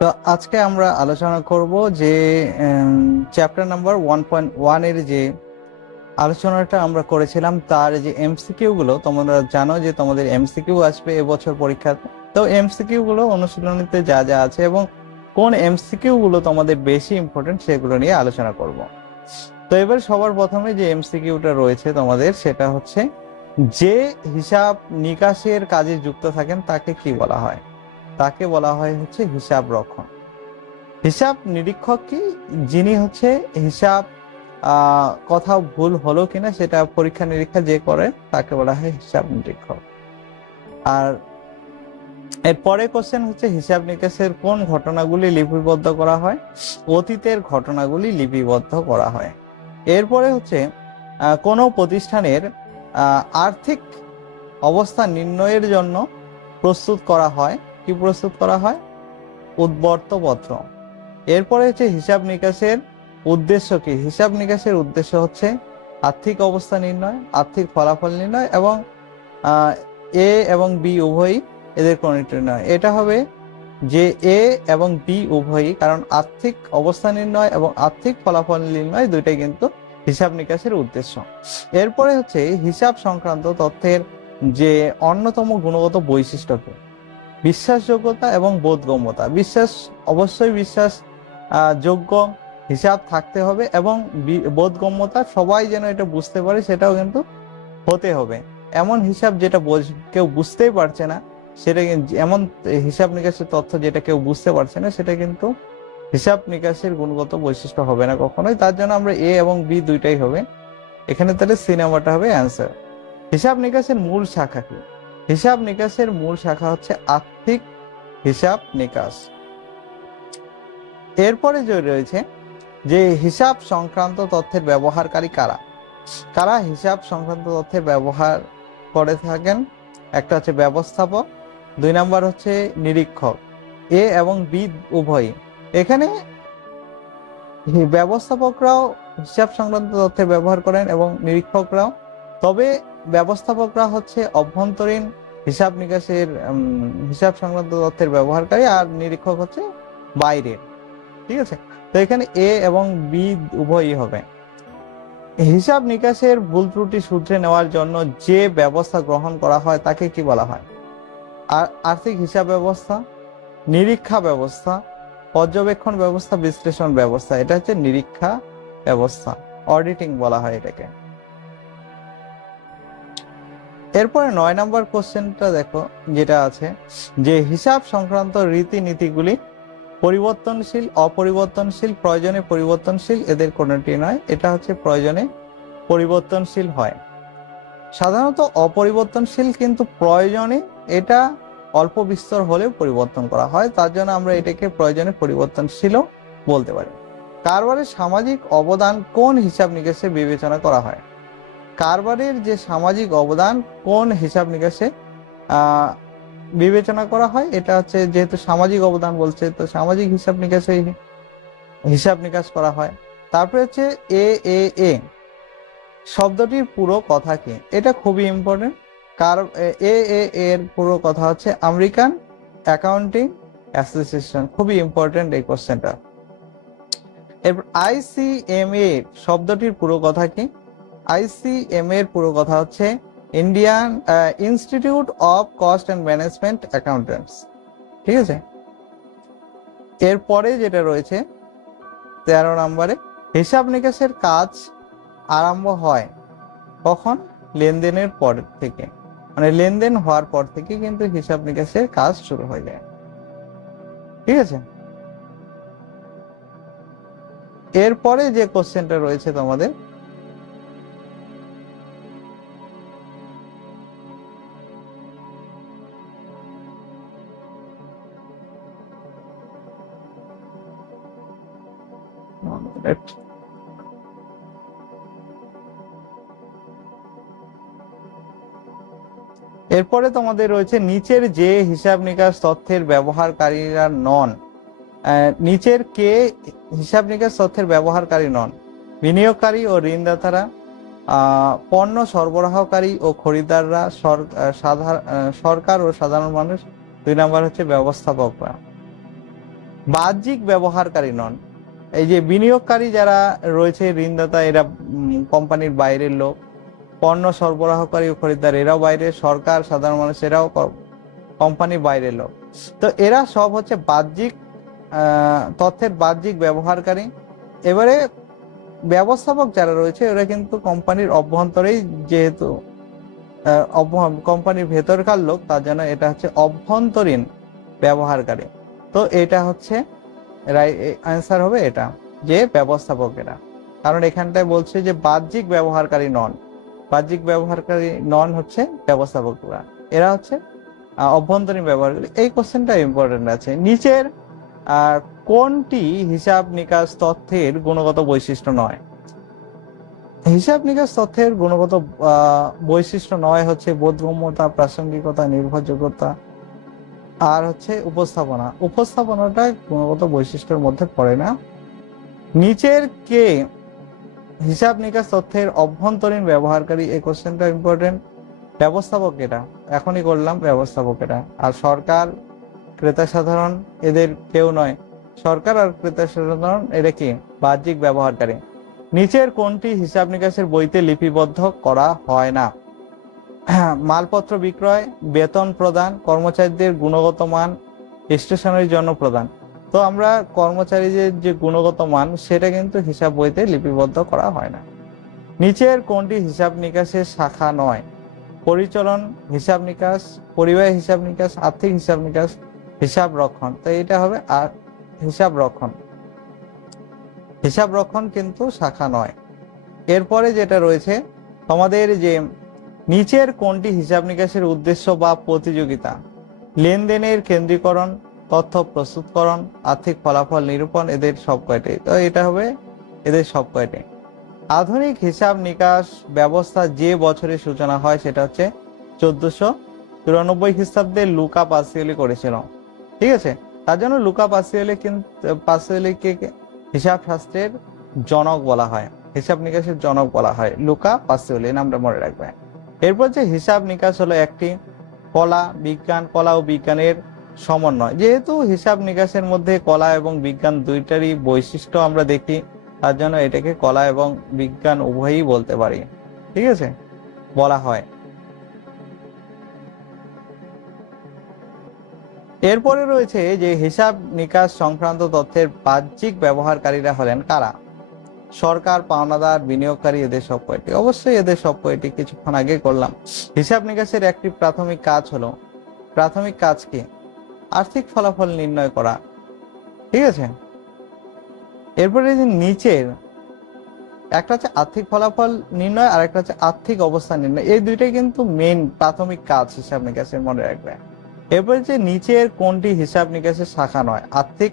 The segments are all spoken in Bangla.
তো আজকে আমরা আলোচনা করব যে চ্যাপ্টার নাম্বার 1.1 এর যে আলোচনাটা আমরা করেছিলাম তার যে এমসিকিউ গুলো, তোমরা জানো যে তোমাদের এমসিকিউ আসবে এবছর পরীক্ষাতে। তো এমসিকিউ গুলো অনুশীলনীতে যা যা আছে এবং কোন এমসিকিউ গুলো তোমাদের বেশি ইম্পর্টেন্ট সেগুলো নিয়ে আলোচনা করব। তো এবার সবার প্রথমে যে এমসিকিউটা রয়েছে তোমাদের, সেটা হচ্ছে যে হিসাব নিকাশের কাজে যুক্ত থাকেন তাকে কি বলা হয়? তাকে বলা হয় হচ্ছে হিসাব রক্ষণ। হিসাব নিরীক্ষক কি? যিনি হচ্ছে হিসাব কোথাও ভুল হলো কিনা সেটা পরীক্ষা নিরীক্ষা যে করে তাকে বলা হয় হিসাব নিরীক্ষক। আর এরপরে কোশ্চেন হচ্ছে হিসাব নিকাশের কোন ঘটনাগুলি লিপিবদ্ধ করা হয়? অতীতের ঘটনাগুলি লিপিবদ্ধ করা হয়। এরপরে হচ্ছে কোনো প্রতিষ্ঠানের আর্থিক অবস্থা নির্ণয়ের জন্য প্রস্তুত করা হয়। কি প্রস্তুত করা হয়? উদ্বর্তপত্র। এরপরে হচ্ছে হিসাব নিকাশের উদ্দেশ্য কি? হিসাব নিকাশের উদ্দেশ্য হচ্ছে আর্থিক অবস্থা নির্ণয়, আর্থিক ফলাফল নির্ণয় এবং এ এবং বি উভয়ই এদের কোনটি নয়। এটা হবে যে এ এবং বি উভয়ই, কারণ আর্থিক অবস্থা নির্ণয় এবং আর্থিক ফলাফল নির্ণয় দুইটাই কিন্তু হিসাব নিকাশের উদ্দেশ্য। এরপরে হচ্ছে হিসাব সংক্রান্ত তথ্যের যে অন্যতম গুণগত বৈশিষ্ট্য কি? বিশ্বাসযোগ্যতা এবং বোধগম্যতা। অবশ্যই বিশ্বাস যোগ্য হিসাব থাকতে হবে এবং বোধগম্যতা, সবাই যেন এটা বুঝতে পারে সেটাও কিন্তু হতে হবে। এমন হিসাব যেটা কেউ বুঝতেই পারছে না, সেটা এমন হিসাব নিকাশের তথ্য যেটা কেউ বুঝতে পারছে না, সেটা কিন্তু হিসাব নিকাশের গুণগত বৈশিষ্ট্য হবে না কখনোই। তার জন্য আমরা এ এবং বি দুইটাই হবে এখানে, তাহলে সি নাম্বারটা হবে অ্যান্সার। হিসাব নিকাশের মূল শাখা কি? হিসাব নিকাশের মূল শাখা হচ্ছে আর্থিক হিসাব নিকাশ। এরপরে যে রয়েছে যে হিসাব সংক্রান্ত তথ্যের ব্যবহারকারী কারা? কারা হিসাব সংক্রান্ত তথ্যের ব্যবহার করে থাকেন? একটা হচ্ছে ব্যবস্থাপক, 2 নাম্বার হচ্ছে নিরীক্ষক। এ এবং বি উভয়ই। এখানে ব্যবস্থাপকরাও হিসাব সংক্রান্ত তথ্যের ব্যবহার করেন এবং নিরীক্ষকরাও। তবে ব্যবস্থাপকরা হচ্ছে অভ্যন্তরীণ হিসাব নিকাশের হিসাব সংক্রান্ত তথ্যের ব্যবহারকারী, আর নিরীক্ষক হচ্ছে বাইরের। ঠিক আছে, তো এখানে এ এবং বি উভয়ই হবে। হিসাব নিকাশের ভুল ত্রুটি শুধরে নেওয়ার জন্য যে ব্যবস্থা গ্রহণ করা হয় তাকে কি বলা হয়? আর আর্থিক হিসাব ব্যবস্থা, নিরীক্ষা ব্যবস্থা, পর্যবেক্ষণ ব্যবস্থা, বিশ্লেষণ ব্যবস্থা। এটা হচ্ছে নিরীক্ষা ব্যবস্থা, অডিটিং বলা হয় এটাকে। এরপরে 9 নম্বর কোশ্চেনটা দেখো, যেটা আছে যে হিসাব সংক্রান্ত রীতিনীতিগুলি পরিবর্তনশীল, অপরিবর্তনশীল, প্রয়োজনে পরিবর্তনশীল, এদের কোনটি নয়। এটা হচ্ছে প্রয়োজনে পরিবর্তনশীল হয়। সাধারণত অপরিবর্তনশীল, কিন্তু প্রয়োজনে এটা অল্প বিস্তর হলেও পরিবর্তন করা হয়, তার জন্য আমরা এটাকে প্রয়োজনে পরিবর্তনশীলও বলতে পারি। কারবারের সামাজিক অবদান কোন হিসাব নিকাশে বিবেচনা করা হয়? কারবারের যে সামাজিক অবদান কোন হিসাব নিকাশে বিবেচনা করা হয়? এটা হচ্ছে, যেহেতু সামাজিক অবদান বলছে, তো সামাজিক হিসাব নিকাশে হিসাব নিকাশ করা হয়। তারপরে হচ্ছে এ এ এ শব্দটির পুরো কথা কি? এটা খুবই ইম্পর্টেন্ট। এ এ এর পুরো কথা হচ্ছে আমেরিকান অ্যাকাউন্টিং অ্যাসোসিয়েশন। খুবই ইম্পর্টেন্ট এই কোশ্চেনটা। এরপর আইসিএমএ শব্দটির পুরো কথা কি? আইসিএম এর পুরো কথা হচ্ছে Indian institute of cost and management accountants. ঠিক আছে, এরপরে যেটা রয়েছে 13 নম্বরে, হিসাব নিকাশের কাজ আরম্ভ হয় কখন? লেনদেনের পর থেকে, মানে লেনদেন হওয়ার পর থেকে কিন্তু হিসাব নিকাশের কাজ শুরু হয়ে যায়। ঠিক আছে, এরপরে যে কোশ্চেনটা রয়েছে তোমাদের, এরপরে তোমাদের রয়েছে নিচের যে হিসাব নিকাশ তথ্যের ব্যবহারকারীরা নন, নিচের কে হিসাব নিকাশ তথ্যের ব্যবহারকারী নন? বিনিয়োগকারী ও ঋণদাতারা, পণ্য সরবরাহকারী ও খরিদ্দাররা, সরকার ও সাধারণ মানুষ, 2 নাম্বার হচ্ছে ব্যবস্থাপকরা। বাহ্যিক ব্যবহারকারী নন। এই যে বিনিয়োগকারী যারা রয়েছে, ঋণদাতা, এরা কোম্পানির বাইরের লোক, পণ্য সরবরাহকারী ও খরিদ্দার এরাও বাইরে, সরকার, সাধারণ মানুষ এরাও কোম্পানির বাইরের লোক। তো এরা সব হচ্ছে বাহ্যিক তথ্যের বাহ্যিক ব্যবহারকারী। এবারে ব্যবস্থাপক যারা রয়েছে এরা কিন্তু কোম্পানির অভ্যন্তরেই, যেহেতু কোম্পানির ভেতরকার লোক, তার জন্য এটা হচ্ছে অভ্যন্তরীণ ব্যবহারকারী। তো এটা হচ্ছে অ্যান্সার হবে এটা, যে ব্যবস্থাপকেরা। কারণ এখানটায় বলছে যে বাহ্যিক ব্যবহারকারী নন, বাহ্যিক ব্যবহারকারী নন হচ্ছে ব্যবস্থাপকরা, এরা হচ্ছে অভ্যন্তরীণ ব্যবহারকারী। এই কোশ্চেনটা ইম্পর্টেন্ট আছে। নিচের কোনটি হিসাব নিকাশ তথ্যের গুণগত বৈশিষ্ট্য নয়? হিসাব নিকাশ তথ্যের গুণগত বৈশিষ্ট্য নয় হচ্ছে বোধগম্যতা, প্রাসঙ্গিকতা, নির্ভরযোগ্যতা, আর হচ্ছে উপস্থাপনা। উপস্থাপনাটা গুণগত বৈশিষ্ট্যের মধ্যে পড়ে না। নিচের কে হিসাব নিকাশ তথ্যের অভ্যন্তরীণ ব্যবহারকারী? এই কোশ্চেনটা ইম্পর্টেন্ট। ব্যবস্থাপকেরা, এখনই করলাম ব্যবস্থাপকেরা। আর সরকার, ক্রেতা সাধারণ এদের কেউ নয়। সরকার আর ক্রেতা সাধারণ এরা কি? বাহ্যিক ব্যবহারকারী। নিচের কোনটি হিসাব নিকাশের বইতে লিপিবদ্ধ করা হয় না? মালপত্র বিক্রয়, বেতন প্রদান, কর্মচারীদের গুণগত মান, স্টেশনারির জন্য প্রদান। তো আমরা কর্মচারীদের যে গুণগত মান সেটা কিন্তু হিসাব বইতে লিপিবদ্ধ করা হয় না। নিচের কোনটি হিসাব নিকাশের শাখা নয়? পরিচালন হিসাব নিকাশ, পরিব্যয় হিসাব নিকাশ, আর্থিক হিসাব নিকাশ, হিসাব রক্ষণ। তো এটা হবে আর হিসাব রক্ষণ। হিসাব রক্ষণ কিন্তু শাখা নয়। এরপরে যেটা রয়েছে তোমাদের, যে নিচের কোনটি হিসাব নিকাশের উদ্দেশ্য বা প্রতিযোগিতা? লেনদেনের কেন্দ্রীকরণ, তথ্য প্রস্তুতকরণ, আর্থিক ফলাফল নিরূপণ, এদের সব কয়টি। তো এটা হবে এদের সব কয়টি। আধুনিক হিসাব নিকাশ ব্যবস্থা যে বছরে সূচনা হয় সেটা হচ্ছে 1494 খ্রিস্টাব্দে লুকা পাসিওলি করেছিল। ঠিক আছে, তার জন্য লুকা পাসিওলিকে হিসাব শাস্ত্রের জনক বলা হয়, হিসাব নিকাশের জনক বলা হয়, লুকা পাসিওলি, নামটা মনে রাখবে। এরপর যে হিসাব নিকাশ হলো একটি কলা, বিজ্ঞান, কলা ও বিজ্ঞানের সমন্বয়। যেহেতু হিসাব নিকাশের মধ্যে কলা এবং বিজ্ঞান দুইটারই বৈশিষ্ট্য আমরা দেখি, তার জন্য এটাকে কলা এবং বিজ্ঞান উভয়ই বলতে পারি। ঠিক আছে, বলা হয়। এরপরে রয়েছে যে হিসাব নিকাশ সংক্রান্ত তথ্যের বাহ্যিক ব্যবহারকারীরা হলেন কারা? সরকার, পাওনাদার, বিনিয়োগকারী, এদের সব কয়টি? অবশ্যই এদের সব কয়টি, কিছুক্ষণ আগে করলাম। হিসাব নিকাশের একটি প্রাথমিক কাজ হলো, প্রাথমিক কাজ কি? আর্থিক ফলাফল নির্ণয় করা। ঠিক আছে, এরপরে যে নিচের একটা হচ্ছে আর্থিক ফলাফল নির্ণয় আর একটা হচ্ছে আর্থিক অবস্থা নির্ণয়, এই দুইটাই কিন্তু মেইন প্রাথমিক কাজ হিসাব নিকাশের, মনে রাখবে। এরপরে যে নিচের কোনটি হিসাব নিকাশের শাখা নয়? আর্থিক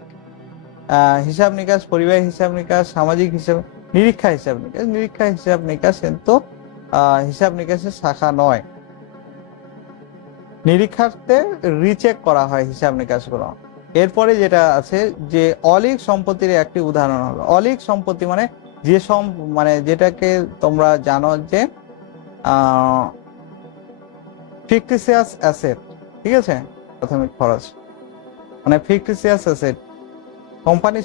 হিসাব নিকাশ, পরিব্যয় হিসাব নিকাশ, সামাজিক হিসাব, নিরীক্ষা হিসাব নিকাশ। নিরীক্ষা হিসাব নিকাশ কিন্তু হিসাব নিকাশের শাখা নয়। নিরীক্ষাতে রিচেক করা হয় হিসাব নিকাশগুলো। এরপরে যেটা আছে যে অলিক সম্পত্তির একটি উদাহরণ হলো, অলিক সম্পত্তি মানে যে মানে যেটাকে তোমরা জানো যে ফিকটিসিয়াস অ্যাসেট। ঠিক আছে, প্রাথমিক খরচ মানে ফিকটিসিয়াস অ্যাসেট। কোম্পানি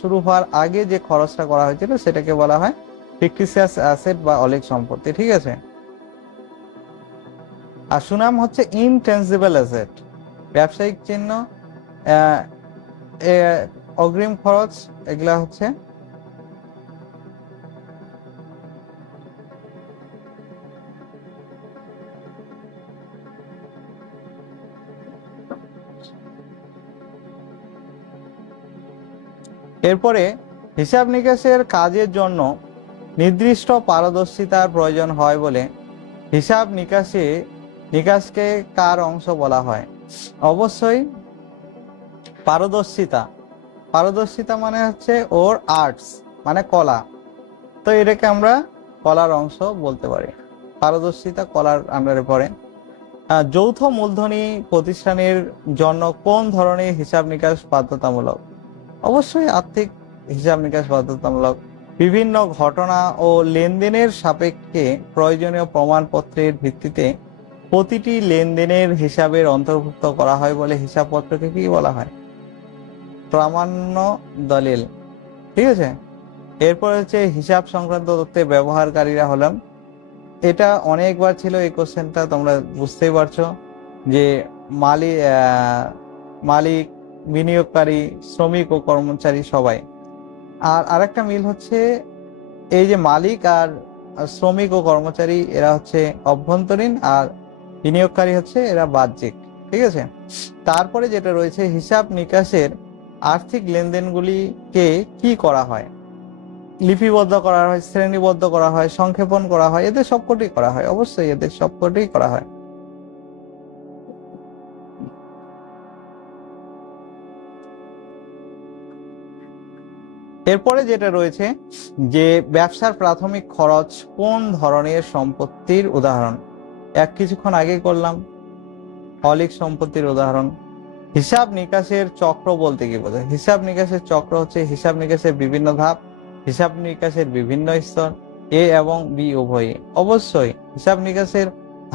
শুরু হওয়ার আগে যে খরচটা করা হয়েছিল সেটাকে বলা হয় ফিকটিসিয়াস অ্যাসেট বা অলিক সম্পত্তি। ঠিক আছে, আর সুনাম হচ্ছে ইনটেনজিবল অ্যাসেট, ব্যবসায়িক চিহ্ন, অগ্রিম খরচ, এগুলা হচ্ছে এরপরে হিসাব নিকাশের কাজের জন্য নির্দিষ্ট পারদর্শিতার প্রয়োজন হয় বলে হিসাব নিকাশকে কার অংশ বলা হয়? অবশ্যই পারদর্শিতা। পারদর্শিতা মানে হচ্ছে ওর আর্টস, মানে কলা। তো এটাকে আমরা কলার অংশ বলতে পারি। পারদর্শিতা কলার আন্ডারে পড়ে। যৌথ মূলধনী প্রতিষ্ঠানের জন্য কোন ধরনের হিসাব নিকাশ বাধ্যতামূলক? অবশ্যই আর্থিক হিসাব নিকাশ বাধ্যতামূলক। বিভিন্ন ঘটনা ও লেনদেনের সাপেক্ষে প্রয়োজনীয় প্রমাণপত্রের ভিত্তিতে প্রতিটি লেনদেনের হিসাবের অন্তর্ভুক্ত করা হয় বলে হিসাবপত্রকে কি বলা হয়? প্রামাণ্য দলিল। ঠিক আছে, এরপর হচ্ছে হিসাব সংক্রান্ত তথ্যে ব্যবহারকারীরা হলাম। এটা অনেকবার ছিল এই কোশ্চেনটা, তোমরা বুঝতেই পারছো যে মালিক, বিনিয়োগকারী, শ্রমিক ও কর্মচারী সবাই। আর আরেকটা মিল হচ্ছে এই যে মালিক আর শ্রমিক ও কর্মচারী এরা হচ্ছে অভ্যন্তরীণ, আর বিনিয়োগকারী হচ্ছে এরা বাহ্যিক। ঠিক আছে, তারপরে যেটা রয়েছে হিসাব নিকাশের আর্থিক লেনদেনগুলিকে কি করা হয়? লিপিবদ্ধ করা হয়, শ্রেণীবদ্ধ করা হয়, সংক্ষেপণ করা হয়, এদের সবকটি করা হয়, অবশ্যই এদের সবকটি করা হয়। এরপরে যেটা রয়েছে যে ব্যবসার প্রাথমিক খরচ কোন ধরনের সম্পত্তির উদাহরণ? কিছুক্ষণ আগেই করলাম, অলিক সম্পত্তির উদাহরণ। হিসাব নিকাশের চক্র বলতে কি বোঝায়? হিসাব নিকাশের চক্র হচ্ছে হিসাব নিকাশের বিভিন্ন ধাপ, হিসাব নিকাশের বিভিন্ন স্তর, এ এবং বি উভয়ই। অবশ্যই হিসাব নিকাশের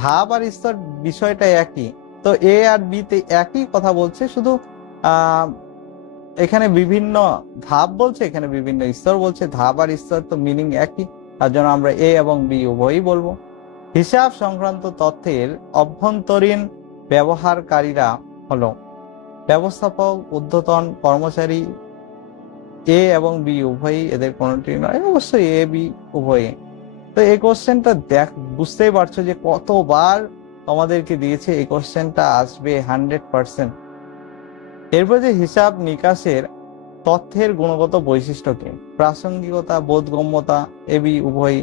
ধাপ আর স্তর বিষয়টা একই, তো এ আর বি তে একই কথা বলছে, শুধু এখানে বিভিন্ন ধাপ বলছে, এখানে বিভিন্ন স্তর বলছে। ধাপ আর স্তর তো মিনিং একই, তার জন্য আমরা এ এবং বি উভয়ই বলবো। হিসাব সংক্রান্ত তথ্যের অভ্যন্তরীণ ব্যবহারকারীরা হলো ব্যবস্থাপক, ঊর্ধ্বতন কর্মচারী। এ এবং বি উভয়ই, এদের কোনটি নয়, অবশ্যই এ বি উভয়ই। তো এই কোশ্চেনটা বুঝতেই পারছো যে কতবার তোমাদেরকে দিয়েছে, এই কোশ্চেনটা আসবে 100%। এরপর যে হিসাব নিকাশের তথ্যের গুণগত বৈশিষ্ট্য কি? প্রাসঙ্গিকতা, বোধগম্যতা, এ বি উভয়ই।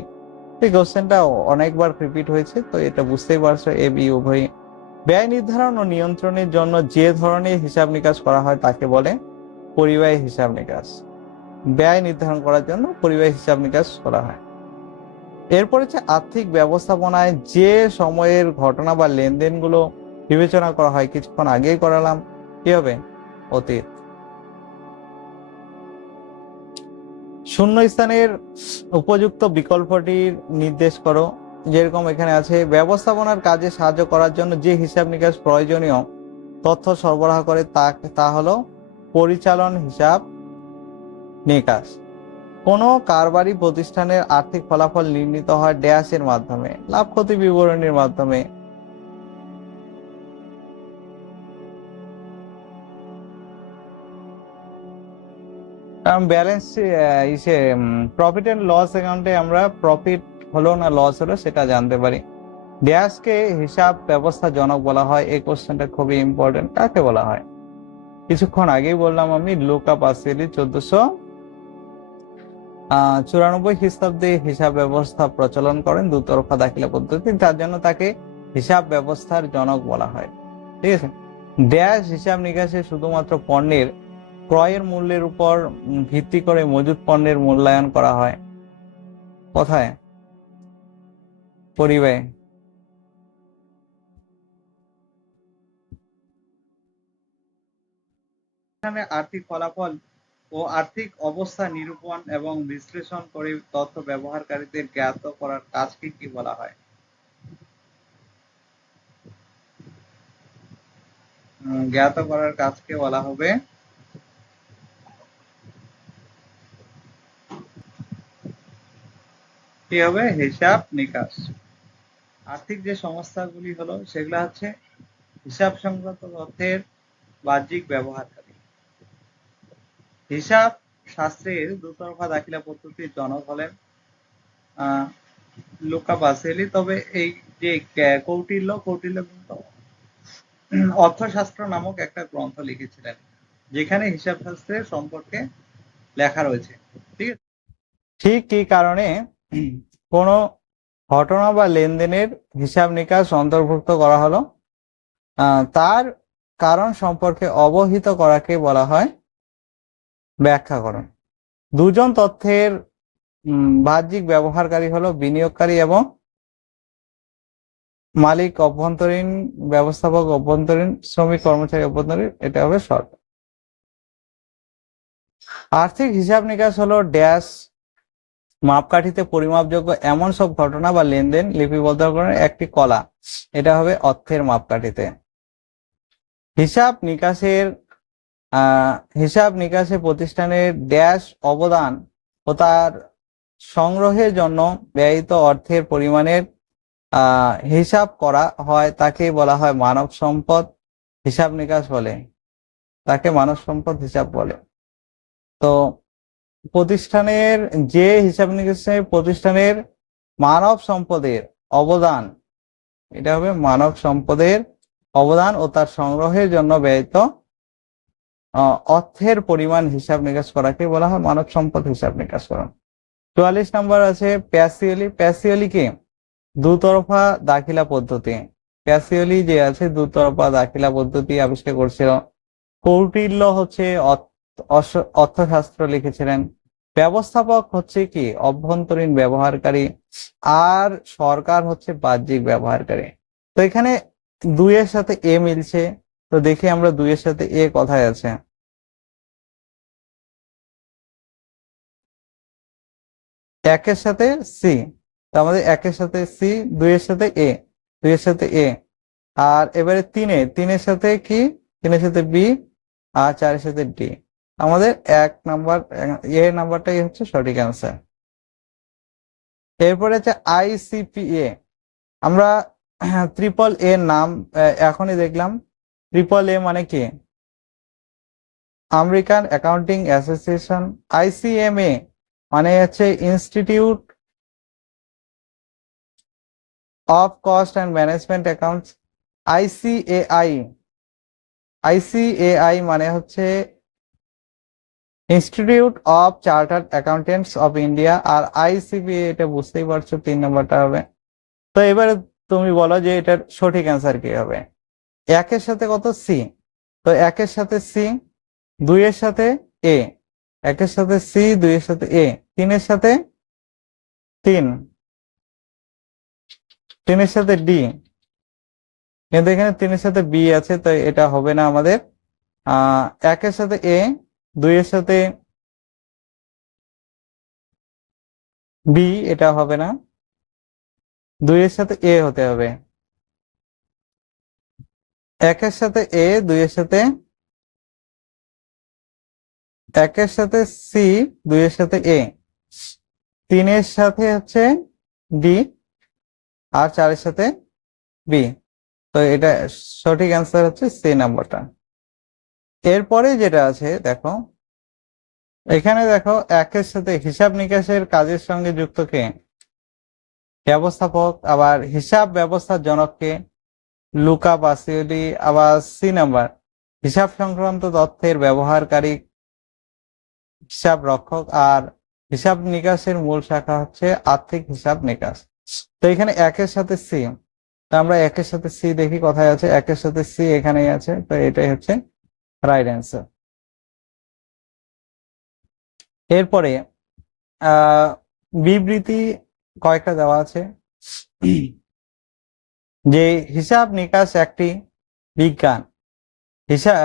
এই কোশ্চেনটা অনেকবার রিপিট হয়েছে, তো এটা বুঝতেই পারছো এ বি উভয়ই। ব্যয় নির্ধারণ ও নিয়ন্ত্রণের জন্য যে ধরনের হিসাব নিকাশ করা হয় তাকে বলে পরিব্যয় হিসাব নিকাশ। ব্যয় নির্ধারণ করার জন্য পরিব্যয় হিসাব নিকাশ করা হয়। এরপর হচ্ছে আর্থিক ব্যবস্থাপনায় যে সময়ের ঘটনা বা লেনদেনগুলো বিবেচনা করা হয়, কিছুক্ষণ আগেই করালাম, কি হবে? অতীত। শূন্যস্থানের উপযুক্ত বিকল্পটির নির্দেশ করো। যেরকম এখানে আছে, ব্যবস্থাপনার কাজে সাহায্য করার জন্য যে হিসাব নিকাশ প্রয়োজনীয় তথ্য সরবরাহ করে তা হলো পরিচালন হিসাব নিকাশ। কোন কারবারি প্রতিষ্ঠানের আর্থিক ফলাফল নির্ণীত হয় ড্যাশের মাধ্যমে, লাভ ক্ষতি বিবরণীর মাধ্যমে। ব্যালেন্স প্রফিট এন্ড লস অ্যাকাউন্টে আমরা প্রফিট হলো না লস হলো সেটা জানতে পারি। ড্যাশকে হিসাব ব্যবস্থা জনক বলা হয়। এই কোশ্চেনটা খুবই ইম্পর্টেন্ট। কাকে বলা হয়? কিছুক্ষণ আগেই বললাম আমি, লুকা পাসিয়েলি 1494 খ্রিস্টাব্দে হিসাব ব্যবস্থা প্রচলন করেন দুতরফা দাখিলা পদ্ধতি, তার জন্য তাকে হিসাব ব্যবস্থার জনক বলা হয়। ঠিক আছে, ড্যাশ হিসাব নিকাশে শুধুমাত্র পণ্যের ক্রয়ের মূল্যের উপর ভিত্তি করে মজুদ পণ্যের মূল্যায়ন করা হয়। কোথায়? পরিব্যয়। এখানে আর্থিক ফলাফল ও আর্থিক অবস্থা নিরূপণ এবং বিশ্লেষণ করে তথ্য ব্যবহারকারীদের জ্ঞাত করার কাজকে কি বলা হয়? জ্ঞাত করার কাজকে বলা হবে কি হবে? হিসাব নিকাশ। আর্থিক যে সংস্থাগুলি হলো সেগুলো হচ্ছে হিসাব সংক্রান্ত তথ্যের বাহ্যিক ব্যবহারকারী। হিসাব শাস্ত্রের দুতরফা দাখিলা পদ্ধতির জনক হলেন লুকা পাসিয়েলি। তবে এই যে কৌটিল্য অর্থশাস্ত্র নামক একটা গ্রন্থ লিখেছিলেন, যেখানে হিসাব শাস্ত্রের সম্পর্কে লেখা রয়েছে। ঠিক আছে, ঠিক কি কারণে কোন ঘটনা বা লেনদেনের হিসাব নিকাশ অন্তর্ভুক্ত করা হলো, তার কারণ সম্পর্কে অবহিত করাকে বলা হয় ব্যাখ্যাকরণ। দুজন তথ্যের বাহ্যিক ব্যবহারকারী হলো বিনিয়োগকারী এবং মালিক অভ্যন্তরীণ, ব্যবস্থাপক অভ্যন্তরীণ, শ্রমিক কর্মচারী অভ্যন্তরীণ। এটা হবে শর্ত। আর্থিক হিসাব নিকাশ হলো ড্যাশ মাপকাঠিতে পরিমাপযোগ্য এমন সব ঘটনা বা লেনদেন লিপিবদ্ধকরণের একটি কলা। এটা হবে অর্থের মাপকাঠিতে। হিসাব নিকাশের হিসাব নিকাশে প্রতিষ্ঠানের ড্যাশ অবদান ও তার সংগ্রহের জন্য ব্যয়িত অর্থের পরিমাণের হিসাব করা হয়, তাকে বলা হয় মানব সম্পদ হিসাব নিকাশ বলে, তাকে মানব সম্পদ হিসাব বলে। তো প্রতিষ্ঠানের যে হিসাব নিকাশে প্রতিষ্ঠানের মানব সম্পদের অবদান, এটা হবে মানব সম্পদের অবদান ও তার সংগ্রহের জন্য ব্যয়িত অর্থের পরিমাণ হিসাব নিকাশ করাকে বলা হয় মানব সম্পদ হিসাব নিকাশ করা। 44 নম্বর আছে প্যাসিওলি। প্যাসিওলি কি দুতরফা দাখিলা পদ্ধতি। প্যাসিওলি যে আছে দুতরফা দাখিলা পদ্ধতি আবিষ্কার করছিল। কৌটিল্য হচ্ছে অর্থশাস্ত্র লিখেছিলেন। ব্যবস্থাপক হচ্ছে কি অভ্যন্তরীণ ব্যবহারকারী, আর সরকার হচ্ছে বাহ্যিক ব্যবহারকারী। তো এখানে 2 এর সাথে এ মিলছে, তো দেখি আমরা 2 এর সাথে এ কোথায় আছে। একের সাথে সি, তো আমাদের একের সাথে সি, 2 এর সাথে এ, 2 এর সাথে এ, আর এবারে 3-এর সাথে কি, 3-এর সাথে বি, আর 4-এর সাথে ডি। আমাদের 1 নাম্বার এ নাম্বারটাই হচ্ছে সঠিক অ্যান্সার। এরপরে হচ্ছে আইসিপিএ। আমরা ট্রিপল এ নাম এখনই দেখলাম। ট্রিপল এ মানে কি আমেরিকান অ্যাকাউন্টিং অ্যাসোসিয়েশন। আইসিএমএ মানে হচ্ছে institute of cost and management accounts. ICAI, ICAI মানে হচ্ছে institute of chartered accountants of India. আর আইসিপিএ এটা বুঝতেই পারছো 3 নম্বরটা হবে। তো এবারে তুমি বলো যে এটার সঠিক অ্যান্সার কি হবে। একের সাথে কত সি, তো একের সাথে সি, 2 এর সাথে এ, একের সাথে সি, 2 এর সাথে এ, 3-এর সাথে 3, 3-এর সাথে ডি, কিন্তু এখানে 3-এর সাথে বি আছে, তো এটা হবে না আমাদের। একের সাথে এ, 2 এর সাথে বি, এটা হবে না। 2 এর সাথে এ হতে হবে। একের সাথে এ, 2 এর সাথে, একের সাথে সি, 2 এর সাথে এ, 3-এর সাথে হচ্ছে ডি, আর 4-এর সাথে বি। তো এটা সঠিক অ্যান্সার হচ্ছে সি নাম্বারটা। এরপরে যেটা আছে দেখো, এখানে দেখো একের সাথে হিসাব নিকাশের কাজের সঙ্গে যুক্ত কে, ব্যবস্থাপক। আবার হিসাব ব্যবস্থার জনককে, লুকা পাসিওলি। আবার সি নাম্বার হিসাব সংক্রান্ত তথ্যের ব্যবহারকারী, হিসাব রক্ষক। আর হিসাব নিকাশের মূল শাখা হচ্ছে আর্থিক হিসাব নিকাশ। তো এখানে একের সাথে সি, তো আমরা একের সাথে সি দেখি কোথায় আছে। একের সাথে সি এখানেই আছে, তো এটাই হচ্ছে রাইট অ্যান্সার। এরপরে বিবৃতি কয়েকটা দেওয়া আছে যে হিসাব নিকাশ একটি বিজ্ঞান। হিসাব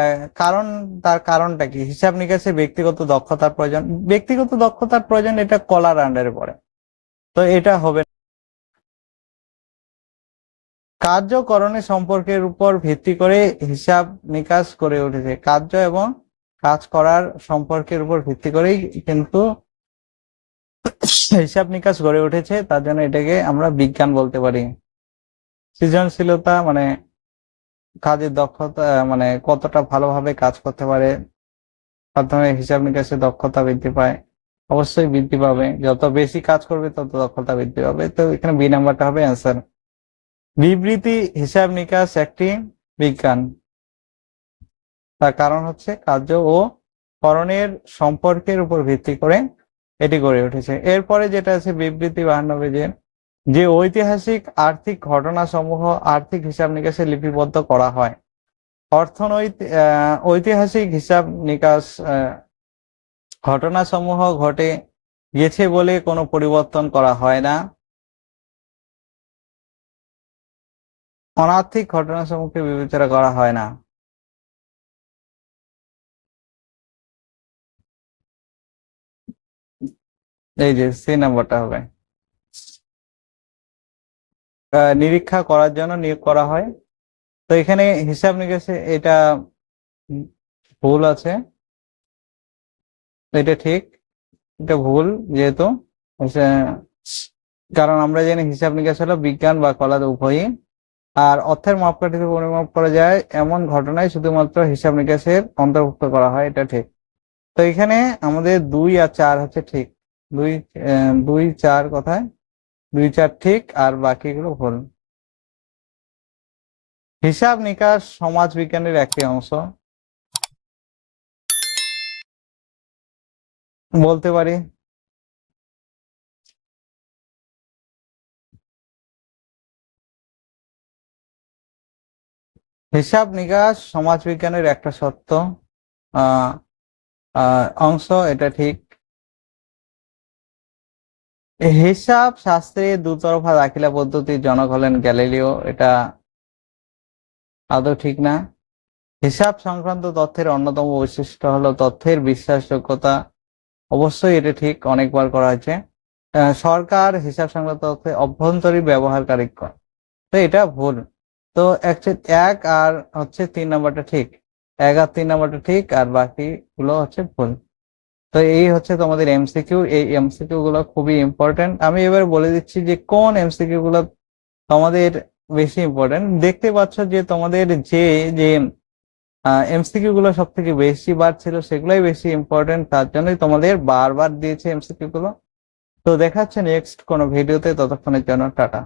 কারণ, তার কারণটা কি, হিসাব নিকাশে ব্যক্তিগত দক্ষতার প্রয়োজন। ব্যক্তিগত দক্ষতার প্রয়োজন, এটা কলার আন্ডারে পড়ে, তো এটা হবে। কার্যকরণের সম্পর্কের উপর ভিত্তি করে হিসাব নিকাশ গড়ে উঠেছে। কার্য এবং কাজ করার সম্পর্কের উপর ভিত্তি করেই কিন্তু হিসাব নিকাশ গড়ে উঠেছে, তার জন্য এটাকে আমরা বিজ্ঞান বলতে পারি। সৃজনশীলতা মানে কাজের দক্ষতা, মানে কতটা ভালোভাবে কাজ করতে পারে, মাধ্যমে হিসাব নিকাশে দক্ষতা বৃদ্ধি পায়। অবশ্যই বৃদ্ধি পাবে, যত বেশি কাজ করবে তত দক্ষতা বৃদ্ধি পাবে। তো এখানে বি নাম্বারটা হবে অ্যান্সার। বিবৃতি হিসাব নিকাশ একটি বিজ্ঞান, তার কারণ হচ্ছে কার্য ও করণের সম্পর্কের উপর ভিত্তি করে এটি গড়ে উঠেছে। এরপরে যেটা আছে বিবৃতি 52 পেজের, যে ঐতিহাসিক আর্থিক ঘটনাসমূহ আর্থিক হিসাব নিকাশে লিপিবদ্ধ করা হয়। অর্থনৈতিক ঐতিহাসিক হিসাব নিকাশ ঘটনাসমূহ ঘটে গেছে বলে কোনো পরিবর্তন করা হয় না। অনার্থিক ঘটনাসমূহকে বিবেচনা করা হয় না। এই যে সি নাম্বারটা হবে। নিরীক্ষা করার জন্য নিয়োগ করা হয়। তো এখানে হিসাব নিকাশে এটা ভুল আছে, এটা ঠিক, এটা ভুল, যেহেতু কারণ আমরা জানি হিসাব নিকাশ হলো বিজ্ঞান বা কলা উভয়ই। আর অর্থের মাপকাঠিতে পরিমাপ করা যায় এমন ঘটনায় শুধুমাত্র হিসাব নিকাশের অন্তর্ভুক্ত করা হয়, এটা ঠিক। তো এখানে আমাদের 2 আর 4 হচ্ছে ঠিক। 2 2 4 কথায় 2 4 ঠিক আর বাকিগুলো ভুল। হিসাব নিকাশ সমাজ বিজ্ঞানের একটি অংশ, বলতে পারি। হিসাব নিকাশ সমাজ বিজ্ঞানের একটা সত্য আহ অংশ, এটা ঠিক। হিসাব শাস্ত্রে দুতরফা দাখিলা পদ্ধতির জনক হলেন গ্যালিলিও, এটা আদৌ ঠিক না। হিসাব সংক্রান্ত তথ্যের অন্যতম বৈশিষ্ট্য হলো তথ্যের বিশ্বাসযোগ্যতা, অবশ্যই এটা ঠিক, অনেকবার করা হয়েছে। সরকার হিসাব সংক্রান্ত তথ্যের অভ্যন্তরীণ ব্যবহারকারী, তো এটা ভুল। তো এক আর হচ্ছে 3 নাম্বারটা ঠিক, 1 আর 3 নাম্বারটা ঠিক আর বাকিগুলো হচ্ছে ভুল। তো এই হচ্ছে তোমাদের এমসিকিউ। এই এমসিকিউ গুলো খুবই ইম্পর্টেন্ট। আমি এবার বলে দিচ্ছি যে কোন এমসিকিউ গুলো তোমাদের বেশি ইম্পর্টেন্ট। দেখতে পাচ্ছ যে তোমাদের যে যে এমসিকিউ গুলো সব থেকে বেশি বার ছিল সেগুলোই বেশি ইম্পর্টেন্ট, তার জন্যই তোমাদের বারবার দিয়েছে এমসিকিউ গুলো। তো দেখা হচ্ছে নেক্সট কোনো ভিডিওতে, ততক্ষণের জন্য টাটা।